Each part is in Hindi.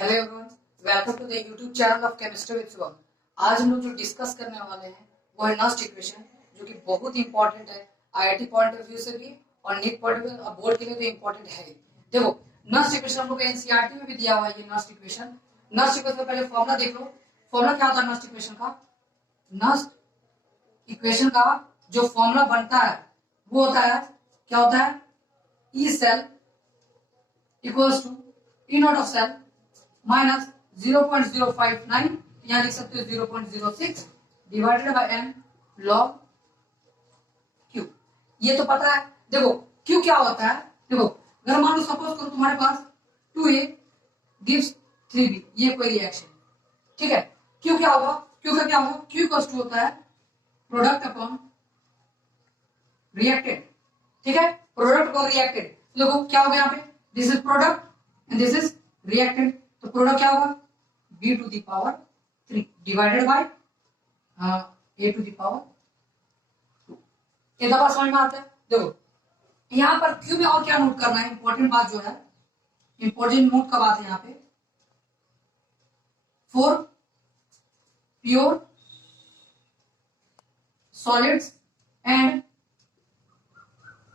Hello everyone, welcome to the YouTube channel of chemistry with Shivam. आज हम लोग जो डिस्कस करने वाले हैं वो है नस्ट इक्वेशन, जो कि बहुत ही इंपॉर्टेंट है आईआईटी पॉइंट ऑफ व्यू से भी और नीट पॉइंट ऑफ व्यू और बोर्ड के लिए तो इंपॉर्टेंट है ही। देखो, नस्ट इक्वेशन हम लोग एनसीईआरटी में भी दिया हुआ है। ये नस्ट इक्वेशन का पहले फॉर्मूला देख लो। फॉर्मूला क्या होता है नस्ट इक्वेशन का? नस्ट इक्वेशन का जो फॉर्मूला बनता है वो होता है, क्या होता है? E cell equals to E not of cell minus 0.059, यहाँ लिख सकते हो 0.06 divided by n log q। ये तो पता है। देखो q क्या होता है? देखो, अगर मान लो सपोज करो तुम्हारे पास 2a gives 3b, ये कोई रिएक्शन, ठीक है। q क्या होगा? q का क्या होगा? q इक्वल्स टू होता है प्रोडक्ट अपॉन रिएक्टेड, ठीक है। प्रोडक्ट और रिएक्टेड, देखो क्या होगा यहाँ पे? This is product and this is reacted, तो प्रोडक्ट क्या होगा? b to the power 3 divided by a to the power 2। ये दफा समझ में आता है? देखो यहाँ पर q में और क्या नोट करना है, इंपॉर्टेंट बात जो है, इंपॉर्टेंट नोट का बात है यहाँ पे, for pure solids and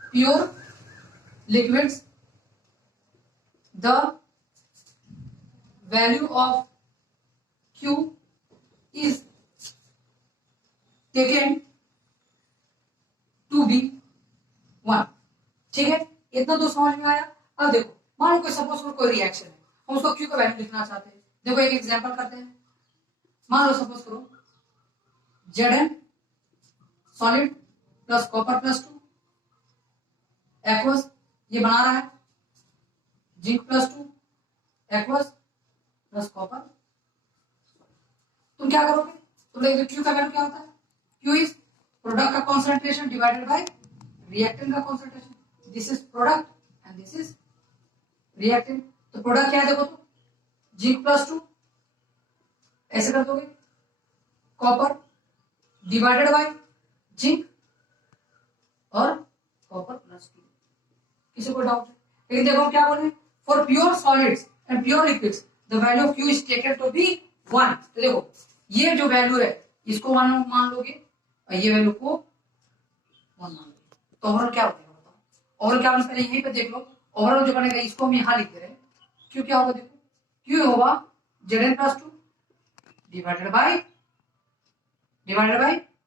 pure liquids the value of q is taken to be 1, ठीक है। इतना तो समझ में आया। अब देखो, मान लो कोई सपोज कोई रिएक्शन है, हम उसको q का वैल्यू लिखना चाहते हैं। देखो एक एग्जांपल करते हैं। मान लो सपोज करो Zn solid plus copper plus 2 aqueous, ये बना रहा है zinc plus 2 aqueous plus copper. तुम क्या करोगे? तुम देखो क्यू का वैल्यू क्या होता है? क्यू इज प्रोडक्ट का कॉन्सेंट्रेशन डिवाइडेड बाय रिएक्टेंट का concentration. This is product and this is reactant. तो प्रोडक्ट क्या है? देखो तो जिंक प्लस 2, ऐसे कर दोगे, कॉपर डिवाइडेड बाय जिंक और कॉपर प्लस 2। किसी को डाउट है? लेकिन देखो क्या बोले, for pure solids and pure liquids the value of Q is taken to be 1। तो देखो ये जो वैल्यू है इसको 1 मान लोगे और ये वैल्यू को 1 मान लोगे, तो ओवरऑल क्या होगा बताओ? ओवरऑल क्या बनेगा? पहले यहीं पे देख लो। ओवरऑल जो बनेगा इसको हम यहां लिख दे रहे हैं। Q क्या होगा? देखो Q होगा Zn plus 2 divided by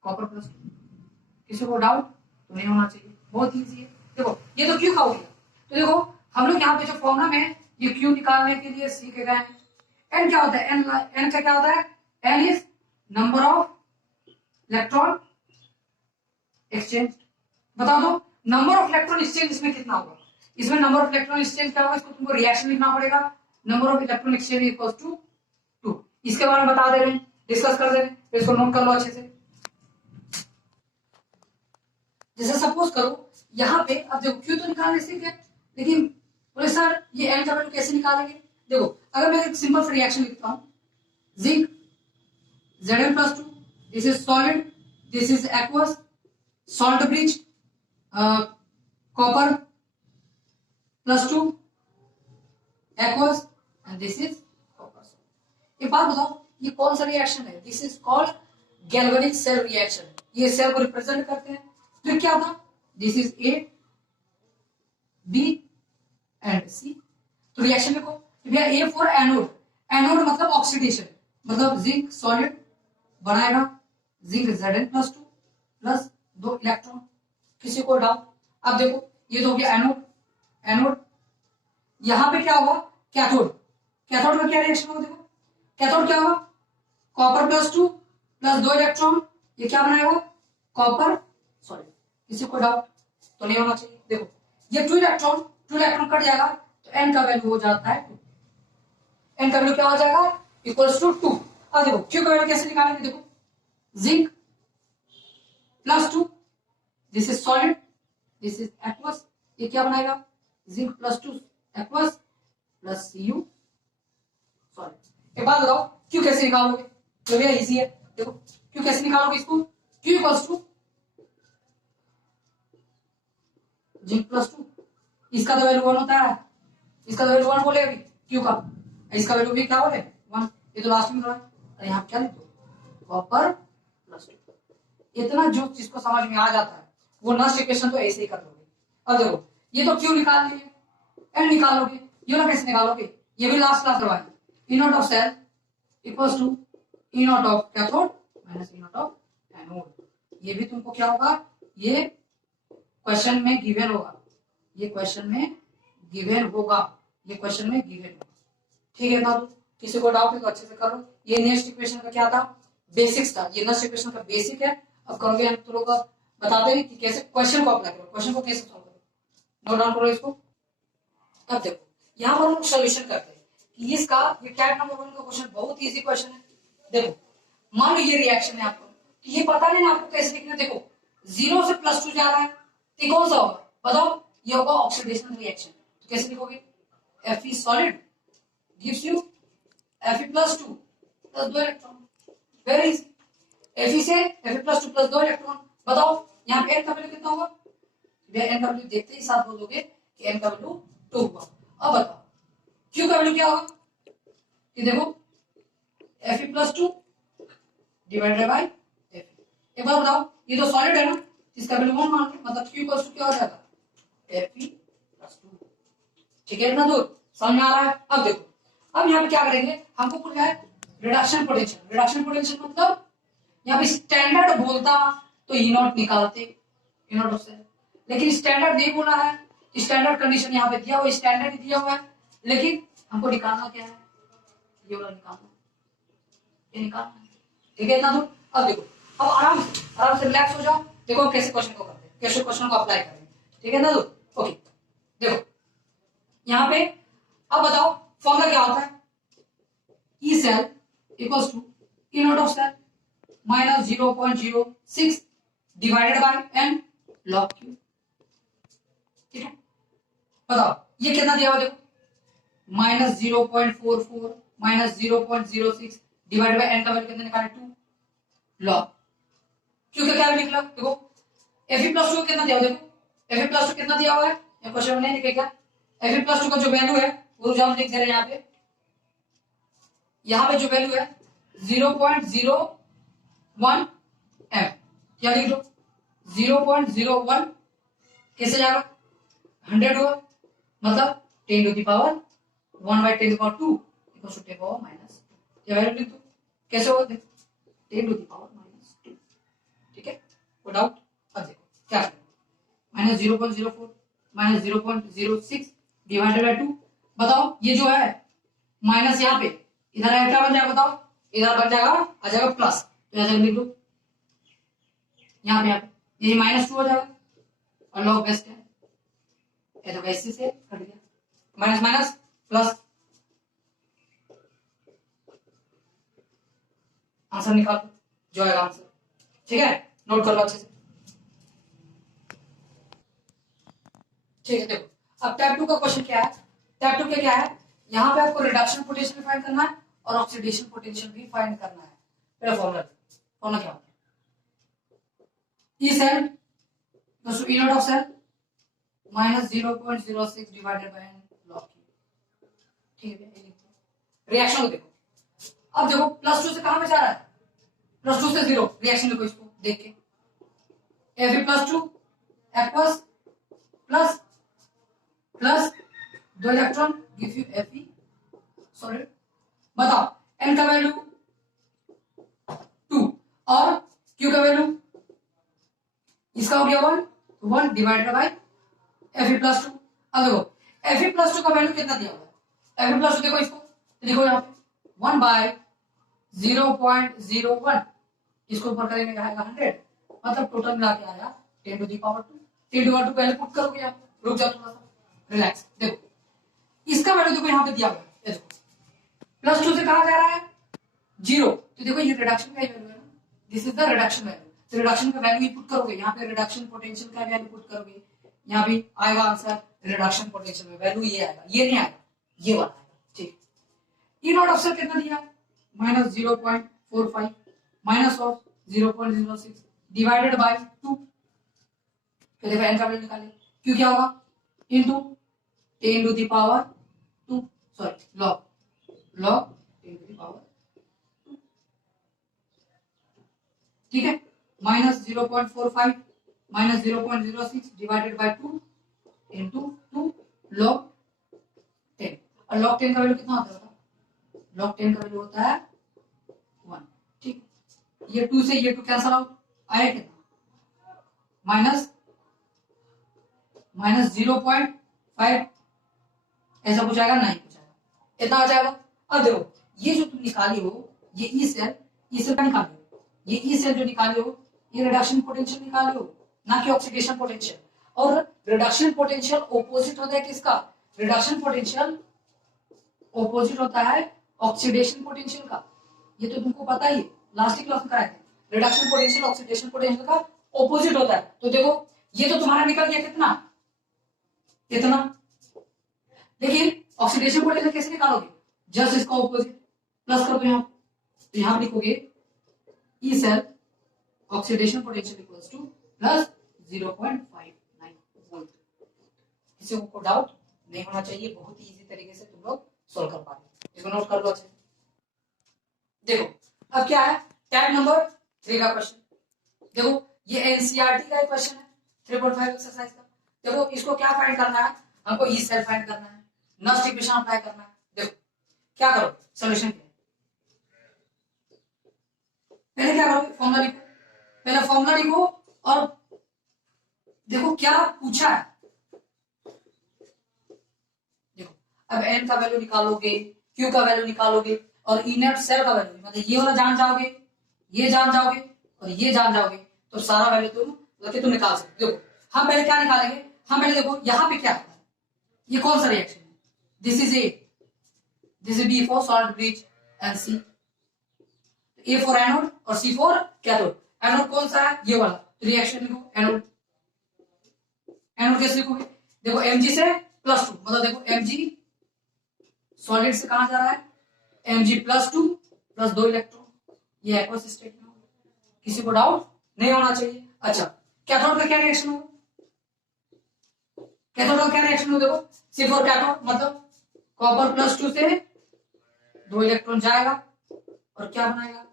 copper plus 2। किसी को डाउट तो नहीं होना चाहिए, बहुत इजी है। देखो ये तो Q का हो गया। तो देखो हम लोग यहाँ पे जो फॉर्मूला में ये Q निकालने के लिए सीख गए हैं। N क्या होता है? N का क्या होता है? N is number of electron exchange. बता दो नंबर ऑफ इलेक्ट्रॉन एक्सचेंज इसमें कितना होगा? इसमें नंबर ऑफ इलेक्ट्रॉन एक्सचेंज क्या होगा? इसको तुमको रिएक्शन लिखना पड़ेगा। Number of electron exchange equals to 2। इसके बारे में बता दे रहे हैं, डिस्कस कर दे रहे हैं, तो इसको नोट कर लो अच्छे से। जैसे सपोज करो यहाँ पे, अब देखो Q तो निकालने सीख गए, लेकिन बोले सर ये N का वैल्यू कैसे निकालेंगे? देखो अगर मैं एक सिंपल सा रिएक्शन लिखता हूं, zinc Zn plus 2, this is solid, this is aqueous, salt bridge, copper plus 2 aqueous and this is copper. एक बात बताओ, ये कौन सा रिएक्शन है? This is called galvanic cell reaction. ये सेल को रिप्रेजेंट करते हैं। फिर क्या था? This is A, B and C। तो रिएक्शन देखो भैया, A फॉर एनोड। एनोड मतलब ऑक्सीडेशन, मतलब जिंक सॉलिड बनाएगा zinc Zn plus 2 plus 2 electron. किसी को डाउट? अब देखो ये तो हो गया एनोड। एनोड यहां पे क्या होगा? कैथोड। कैथोड में क्या रिएक्शन होगा? देखो कैथोड क्या होगा? कॉपर प्लस 2 प्लस 2 इलेक्ट्रॉन, ये क्या बनाएगा? Copper solid. किसी को डाउट तो नहीं होना चाहिए। देखो ये 2 इलेक्ट्रॉन कट जाएगा तो N का वैल्यू हो जाता है 2। N का वैल्यू क्या हो जाएगा? Equals to 2। अब देखो Q का वैल्यू कैसे निकालेंगे? देखो zinc plus 2, this is solid, this is aqueous, ये क्या बनाएगा? Zinc plus 2 aqueous plus Cu solid. एक बात बताओ Q कैसे निकालोगे? तो भैया इजी है। देखो Q कैसे निकालोगे इसको? Q equals to zinc plus 2, इसका तो वैल्यू 1 होता है, इसका तो वैल्यू 1 बोलेगा Q का, इसका वैल्यू भी क्या हो गया 1, ये तो लास्ट में रहा है। और यहाँ क्या लिख दो कॉपर प्लस 2। इतना जो जिसको समझ में आ जाता है वो नेक्स्ट इक्वेशन तो ऐसे ही कर लोगे। अब देखो ये तो क्यू निकाल लिए, एन निकालोगे, ये ना कैसे निकालोगे, ये भी लास्ट क्लास करवाए। E not of cell equals to E not of cathode minus E not of anode. ये भी तुमको क्या होगा, ये क्वेश्चन में गिवन होगा, ये क्वेश्चन में गिवन होगा, ये क्वेश्चन में गिवन होगा। ठीक है ना, किसी को डाउट है तो अच्छे से करो। ये नेक्स्ट इक्वेशन का क्या था, बेसिक्स था, ये नेक्स्ट इक्वेशन का बेसिक है। अब करोगे हम तुम लोग को बताते हैं कि कैसे क्वेश्चन को अप्लाई करो, क्वेश्चन को कैसे सॉल्व करो, नोट डाउन करो इसको। अब देखो यहाँ पर हम लोग सोल्यूशन करते हैं कि इसका ये टैग नंबर 1 का क्वेश्चन बहुत इजी क्वेश्चन है। देखो मान लो ये रिएक्शन है आपको, तो ये पता नहीं ना आपको कैसे लिखना। देखो 0 से +2 जा रहा है तो कौन सा होगा बताओ, ये होगा ऑक्सीडेशन रिएक्शन। तो कैसे लिखोगे, Fe solid gives you Fe +2 + 2 electron, very easy. Fe से Fe +2 + 2 इलेक्ट्रॉन, बताओ यहाँ पे n का वैल्यू कितना होगा, n का वैल्यू देखते ही साथ बोलोगे कि n का वैल्यू 2 हुआ। अब बताओ Q का वैल्यू क्या होगा, कि देखो Fe +2 डिवाइडेड बाय Fe। एक बार बताओ ये तो सॉलिड है ना, इसका वैल्यू 1 मान लो, मतलब Q = क्या हो जाएगा Fe +2। ठीक है, इतना दूर समझ में आ रहा है। अब देखो अब यहाँ पे क्या करेंगे, हमको पूछा है रिडक्शन पोटेंशियल। रिडक्शन पोटेंशियल मतलब यहाँ पे स्टैंडर्ड बोलता तो ई नॉट निकालते, ई नॉट ऑफ सेल, लेकिन स्टैंडर्ड नहीं बोला है। स्टैंडर्ड कंडीशन यहाँ पे दिया हुआ, स्टैंडर्ड ही दिया हुआ है, लेकिन हमको निकालना क्या है, ये वाला निकालना, ये निकालना है। ठीक है इतना दूर। अब देखो अब आराम से रिलैक्स हो जाओ, देखो कैसे क्वेश्चन को करते हैं, कैसे क्वेश्चन को अप्लाई करेंगे। ठीक है ना दूर, ओके। देखो यहाँ पे अब बताओ फॉर्मूला क्या होता है, E cell equals to E not of cell minus 0.06 divided by n log Q. ठीक है, बताओ ये कितना दिया हुआ, देखो -0.44 माइनस 0.06 डिवाइडेड बाय एन का वैल्यू कितना निकाले 2 लॉग क्यू का क्या निकला। देखो Fe +2 कितना दिया हुआ, देखो Fe +2 कितना दिया हुआ है, ये क्वेश्चन में नहीं लिखेगा। Fe +2 का जो वैल्यू है वो जो हम लिख दे रहे हैं यहाँ पे जो वैल्यू है 0.01 m, क्या लिख दो 0.01 कैसे जाएगा 100 हुआ, मतलब 10⁻1/10⁻2 इक्वल टू 10⁻²। ये वैल्यू लिख दो, कैसे होगा देखो 10⁻²। ठीक है, वो डाउट। अब देखो क्या करेंगे, -0.04 माइनस 0.06 डिवाइडेड बाय 2। बताओ ये जो है माइनस यहाँ पे इधर क्या बन जाएगा, बताओ इधर बन जाएगा आ जाएगा प्लस, तो ऐसे लिख लो यहाँ पे ये -2 हो जाएगा और लॉग बेस्ट है, ये तो वैसे से कट गया, माइनस माइनस प्लस, आंसर निकालो जो आएगा आंसर। ठीक है, नोट कर लो अच्छे से। ठीक है, देखो अब टाइप 2 का क्वेश्चन क्या है, टाइप 2 का क्या है, यहाँ पे आपको रिडक्शन पोटेंशियल फाइंड करना है और ऑक्सीडेशन पोटेंशियल भी फाइंड करना है। पहला फॉर्मूला क्या होता है, E cell plus E not of cell minus 0.06 divided by log Q. ठीक है, रिएक्शन को देखो, अब देखो +2 से कहां पे जा रहा है, +2 से 0, रिएक्शन देखो इसको देख के, Fe +2 aqueous plus 2 electron give you Fe solid. बताओ n का वैल्यू 2 और q का वैल्यू इसका हो गया 1 डिवाइडेड बाय Fe +2। अब देखो Fe +2 का वैल्यू कितना दिया हुआ है, Fe +2 देखो इसको लिखो यहाँ पे 1/0.01, इसको ऊपर करेंगे आएगा 100, मतलब टोटल मिला के आया 10⁻²। 10⁻² पहले पुट करोगे आप, रुक जाओ थोड़ा सा रिलैक्स। देखो इसका वैल्यू देखो यहाँ पे दिया हुआ है, देखो +2 से कहा जा रहा है 0, तो देखो ये रिडक्शन का वैल्यू है ना, this is the reduction value. तो रिडक्शन का वैल्यू ही पुट करोगे यहाँ पे, रिडक्शन पोटेंशियल का वैल्यू पुट करोगे, यहाँ भी आएगा आंसर रिडक्शन पोटेंशियल में वैल्यू ये आएगा, ये नहीं आएगा, ये वाला आएगा। ठीक, ई नॉट ऑफ सेल कितना दिया, -0.45 माइनस ऑफ 0.06 डिवाइडेड बाय 2, तो देखो n का वैल्यू निकाले, क्यों क्या होगा into 10⁻², sorry log 0.45 minus 0.06 divided bye 2 into 2 log 10। और log 10 का वैल्यू कितना होता है? log 10 का वैल्यू होता है 1। ठीक, ये 2 से ये 2 कैंसल आउट, आया कितना? माइनस 0.5 ऐसा कुछ आएगा? नहीं कुछ आएगा, इतना आ जाएगा। अब देखो ये जो तुम निकाली हो ये ई सेल का निकाली हो, ये ई सेल जो निकाली हो ये रिडक्शन पोटेंशियल निकाली हो, ना कि ऑक्सीडेशन पोटेंशियल। और रिडक्शन पोटेंशियल ऑपोजिट होता है किसका? रिडक्शन पोटेंशियल ऑपोजिट होता है ऑक्सीडेशन पोटेंशियल का। ये तो तुमको पता ही, लास्ट क्लास में कराए थे। रिडक्शन पोटेंशियल ऑक्सीडेशन पोटेंशियल का ऑपोजिट होता है। तो देखो ये तो तुम्हारा निकल गया कितना? इतना। लेकिन ऑक्सीडेशन पोटेंशियल कैसे निकालोगे? जस्ट इसका ऑपोजिट प्लस कर दो यहाँ, तो यहाँ लिखोगे E cell oxidation potential equals to plus 0.59 volt. किसी को डाउट नहीं होना चाहिए, बहुत ही इजी तरीके से तुम लोग सोल्व कर पाओगे। इसको नोट कर लो अच्छे। देखो अब क्या है, टैब नंबर 3 का क्वेश्चन। देखो ये एनसीईआरटी का क्वेश्चन है 3.5 एक्सरसाइज का। देखो इसको क्या फाइंड करना है? हमको ई सेल फाइंड करना है, नस्ट इक्वेशन अप्लाई करना है। देखो क्या करो, सॉल्यूशन क्या है? पहले क्या करोगे? फॉर्मूला लिखो, पहले फॉर्मूला लिखो और देखो क्या पूछा है। देखो अब n का वैल्यू निकालोगे, q का वैल्यू निकालोगे और इनर्ट सेल का वैल्यू, मतलब ये वाला जान जाओगे, ये जान जाओगे और ये जान जाओगे, तो सारा वैल्यू तुम निकाल सकते हो। हम पहले क्या निकालेंगे? हम पहले देखो यहाँ पे क्या है, ये कौन सा रिएक्शन है? This is A, this is B for salt bridge and C, A for anode और सी फॉर कैथोड। एनोड कौन सा है? ये वाला, तो रिएक्शन लिखो एनोड। एनोड कैसे लिखोगे? देखो Mg से +2, मतलब देखो Mg सॉलिड से कहां जा रहा है? Mg +2 प्लस 2 इलेक्ट्रॉन, ये एक्वस स्टेट में होगा। किसी को डाउट नहीं होना चाहिए। अच्छा कैथोड का क्या रिएक्शन होगा? कैथोड का क्या रिएक्शन होगा? देखो सी फॉर कैथोड, मतलब कॉपर +2 से 2 इलेक्ट्रॉन जाएगा और क्या बनाएगा?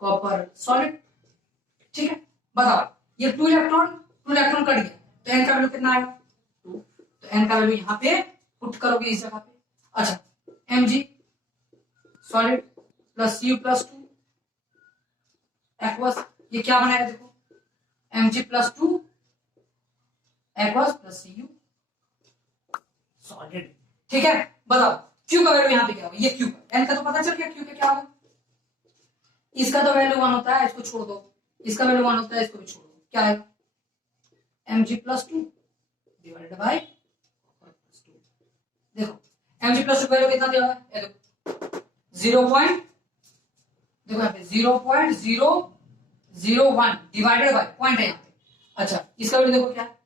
Copper solid. ठीक है, बताओ ये 2 इलेक्ट्रॉन कट गया, तो n का वैल्यू कितना आएगा? 2। तो n का वैल्यू यहाँ पे पुट करोगे इस जगह पे। अच्छा Mg solid plus Cu +2 aqueous, ये क्या बनाएगा? देखो Mg +2 aqueous plus Cu solid. ठीक है, बताओ Q का वैल्यू यहाँ पे क्या होगा? ये Q का, n का तो पता चल गया, Q का क्या होगा? इसका तो वैल्यू 1 होता है, इसको छोड़ दो। इसका वैल्यू 1 होता है, इसको भी छोड़ दो। क्या है? Mg +2 divided by 2। देखो Mg +2 वैल्यू कितना दिया हुआ है? देखो 0. देखो यहाँ पे 0.001 डिवाइडेड बाय पॉइंट है यहाँ पे। अच्छा इसका वैल्यू देखो क्या है?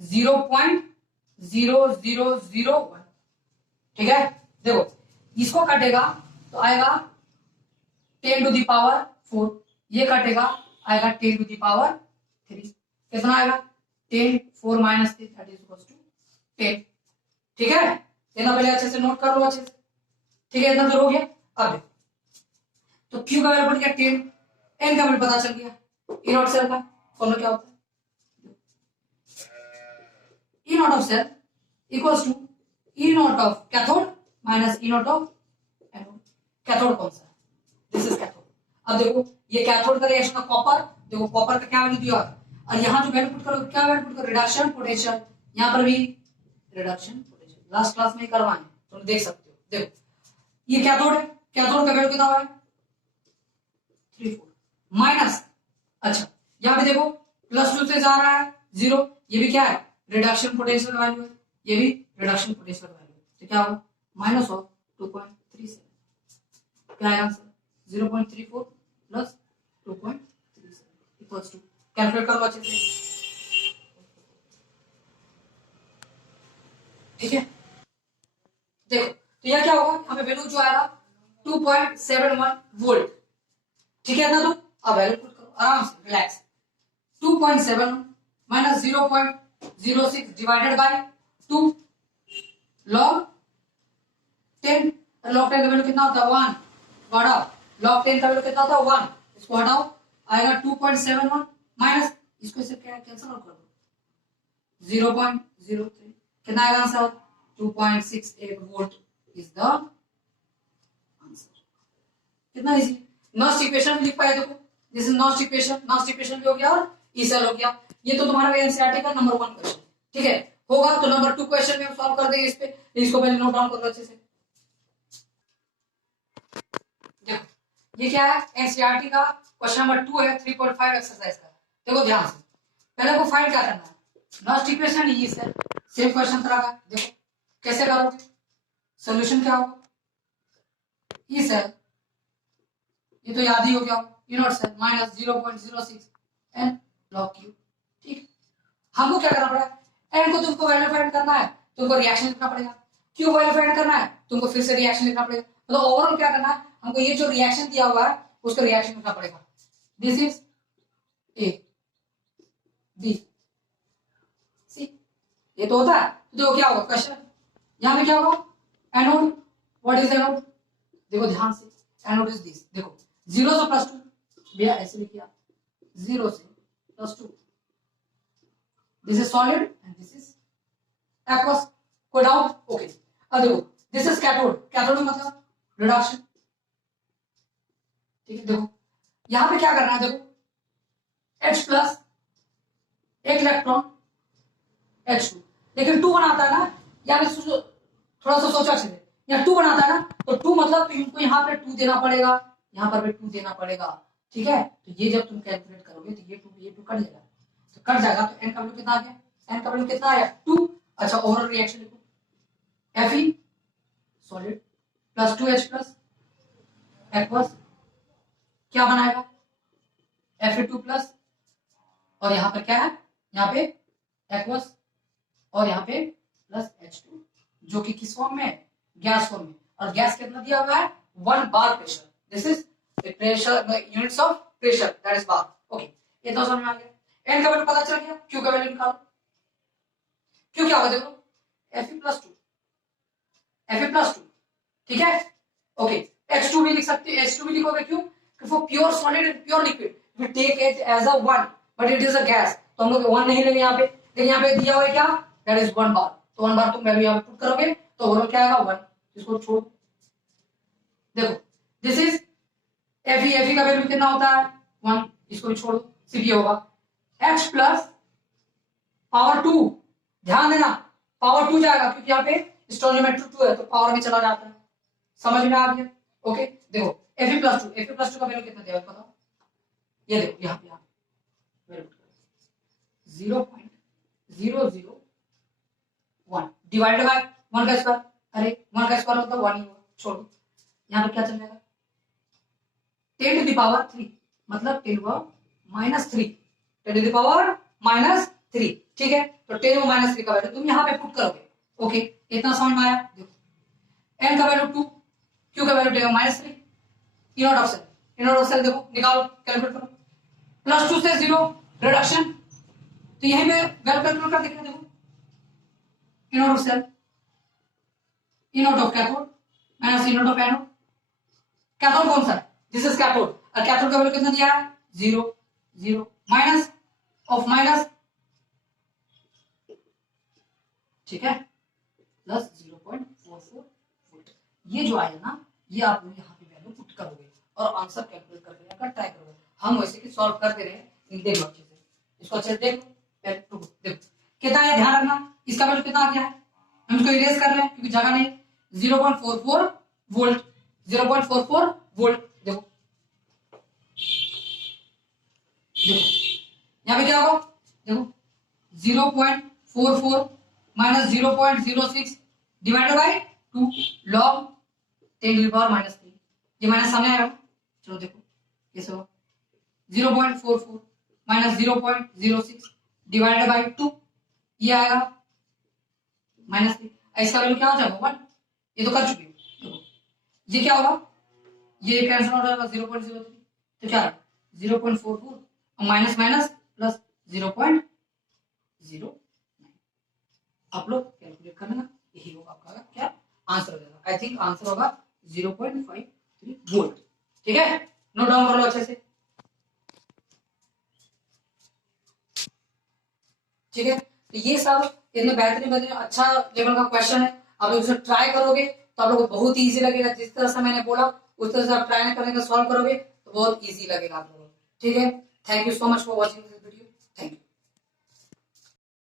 0.0001। ठीक है, देखो इसको काटेगा तो आएगा 10⁴। ये काटेगा आएगा 10⁻3। कितना आएगा? 10 4 - 3 दैट इज इक्वल्स टू 10। ठीक है, इतना पहले अच्छे से नोट कर लो अच्छे से। ठीक है, इतना तो हो गया। अब देखो तो Q का वैल्यू बढ़ गया 10, n का वैल्यू पता चल गया। E नॉट सेल का फॉर्मूला क्या होता है? E not of cell equals to E not of cathode minus E not of anode. Cathode कौन सा है? This is cathode. अब देखो ये कैथोड का रिएक्शन ऑफ कॉपर, देखो कॉपर का क्या वैल्यू दिया और यहाँ जो वैल्यू पुट करो, क्या वैल्यू पुट करो? Reduction potential. यहाँ पर भी रिडक्शन पोटेंशियल, लास्ट क्लास में करवाए, तुम देख सकते हो। देखो ये कैथोड है, कैथोड का वैल्यू कितना हुआ है? 3 4 माइनस। अच्छा यहाँ पे देखो +2 से जा रहा है 0, ये भी क्या है? रिडक्शन पोटेंशियल का वैल्यू है, ये भी रिडक्शन पोटेंशियल का वैल्यू है। तो क्या होगा? Minus of 2.37। क्या है answer? 0.34 plus 2.37 equals to, calculate कर लो अच्छे से। ठीक है, देखो तो यह क्या होगा? यहाँ पे वैल्यू जो आएगा 2.71 वोल्ट। ठीक है ना? तो अब वैल्यू पुट करो आराम से, relax. 2.7 minus 0.06 divided bye 2 log 10। log 10 का वैल्यू कितना होता है? 1। हटाओ, log 10 का वैल्यू कितना होता है? 1। इसको हटाओ, आएगा 2.71 माइनस इसको इससे कैंसिल आउट कर दो 0.03 कितना आएगा answer 2.68 volt is the answer. कितना इजी। नॉस्ट इक्वेशन लिख पाए देखो, दिस इज नॉस्ट इक्वेशन भी हो गया और ई सेल हो गया। ये तो तुम्हारा एनसीईआरटी का नंबर 1 क्वेश्चन, ठीक है होगा। तो नंबर 2 क्वेश्चन में हम सॉल्व कर देंगे इस पे, इसको पहले नोट डाउन कर लो अच्छे से। देखो ये क्या है, एनसीईआरटी का क्वेश्चन नंबर 2 है 3.5 एक्सरसाइज का। देखो ध्यान से, पहले को फाइंड क्या करना है, Nernst equation E cell, same question तरह का। देखो कैसे करोगे, सॉल्यूशन क्या होगा, ई सेल ये तो याद ही हो गया, E naught cell minus 0.06 n log Q, ठीक। हमको क्या करना पड़ेगा, एन को तुमको वैल्यू फाइंड करना है, तुमको रिएक्शन लिखना पड़ेगा, क्यू वैल्यू फाइंड करना है, तुमको फिर से रिएक्शन लिखना पड़ेगा। मतलब ओवरऑल क्या करना है, हमको ये जो रिएक्शन दिया हुआ है उसका रिएक्शन लिखना पड़ेगा। This is A B C, ये तो होता है। तो देखो क्या होगा क्वेश्चन, यहाँ पे क्या होगा, एनोड, व्हाट इज एनोड, देखो ध्यान से, एनोड इज दिस, देखो 0 से +2 भैया ऐसे लिखिए 0 से +2, this is solid and this is aqueous, कोई डाउट, ओके। अब देखो दिस इज कैथोड, कैथोड मतलब रिडक्शन, ठीक है। देखो यहां पे क्या करना है, देखो H+ एक इलेक्ट्रॉन H2, लेकिन 2 बनाता है ना, या थोड़ा सा सोचो अच्छे से, या 2 बनाता है ना, तो 2 मतलब तुमको यहाँ पे 2 देना पड़ेगा, यहाँ पर भी 2 देना पड़ेगा, ठीक है। तो ये जब तुम कैलकुलेट करोगे तो ये 2 कट जाएगा, तो कट जाएगा तो एन का वैल्यू कितना आ गया, एन का वैल्यू कितना आया 2। अच्छा ओवरऑल रिएक्शन लिखो, Fe solid plus 2H+ aqueous क्या बनाएगा Fe2+, और यहाँ पर क्या है, यहाँ पे एक्वस और यहाँ पे प्लस H2, जो कि किस फॉर्म में, गैस फॉर्म में। और गैस कितना दिया हुआ है 1 bar pressure, this is the pressure, units of pressure that is bar, okay. ये तो समझ में आ गया। एन का वैल्यू पता चल गया, क्यू का वैल्यू निकालो, क्यू क्या होगा देखो Fe+2, ठीक है ओके। H2 भी लिख सकते हैं, H2 भी लिखोगे क्यों, for pure solid and pure liquid we take it as a 1 but it is a gas, तो हम लोग 1 नहीं लेंगे यहाँ पे, लेकिन यहाँ पे दिया हुआ है क्या, दैट इज 1 बार, तो 1 बार तुम वैल्यू यहाँ पे पुट करोगे तो ओवरऑल क्या आएगा 1, इसको छोड़। देखो दिस इज Fe का वैल्यू कितना होता है 1, इसको भी छोड़ो, सीधी होगा H+ पावर 2, ध्यान देना पावर 2 जाएगा क्योंकि यहाँ पे स्टोइकोमेट्री 2 है तो पावर में चला जाता है, समझ में आ गया, ओके। देखो Fe+2 का वैल्यू कितना दिया है बताओ, ये देखो यहाँ पे वैल्यू 0.001 डिवाइडेड बाय 1 का स्क्वायर, अरे 1 का स्क्वायर मतलब 1 ही होगा, छोड़ो। यहाँ पे क्या चल जाएगा 10⁻³ मतलब 10⁻³ ठीक है। तो 10⁻³ का वैल्यू तुम यहाँ पे पुट करोगे, ओके। इतना समझ में आया। देखो n का वैल्यू 2, q का value 10⁻3, E not of cell, देखो निकालो कैलकुलेट करो, +2 से 0 रिडक्शन, तो यहीं पे वैल्यू कैलकुलेट कर देखना, देखो E not of cell, E not of cathode minus E not of anode, cathode कौन सा है, दिस इज कैथोड, और कैथोड का वैल्यू कितना दिया है 0 0 माइनस ऑफ माइनस, ठीक है, प्लस 0.44 वोल्ट। ये जो आया ना, ये आप लोग यहाँ पे वैल्यू पुट करोगे और आंसर कैलकुलेट करके का ट्राई करोगे। हम वैसे कि सॉल्व करते रहे, देख लो अच्छे से, इसको अच्छे से देख लो, देखो कितना है, ध्यान रखना इसका वैल्यू कितना आ गया है, हम इसको इरेज कर रहे हैं क्योंकि जगह नहीं, 0.44 वोल्ट, 0.44 वोल्ट। देखो देखो यहाँ पे क्या होगा, देखो 0.44 माइनस 0.06 डिवाइडेड बाय 2 लॉग 10⁻³ ये माइनस सामने आएगा, चलो देखो कैसे होगा, 0.44 माइनस 0.06 डिवाइडेड बाय 2 ये आएगा -3, इसका वैल्यू क्या हो जाएगा 1, ये तो कर चुके हो। देखो ये क्या होगा, ये कैंसिल हो जाएगा 0.03, तो क्या 0.44 माइनस माइनस प्लस 0.09, आप लोग कैलकुलेट करना, यही होगा आपका क्या आंसर हो जाएगा। आई थिंक आंसर होगा 0.53 वोल्ट, ठीक है। नोट डाउन कर लो अच्छे से। ठीक है, तो ये सब इतने बेहतरीन अच्छा लेवल का क्वेश्चन है। आप लोग इसे ट्राई करोगे तो आप लोग को बहुत इजी लगेगा। जिस तरह से मैंने बोला उस तरह से आप ट्राई करने का सॉल्व करोगे तो बहुत इजी लगेगा आप लोगों को। ठीक है, thank you so much for watching this video.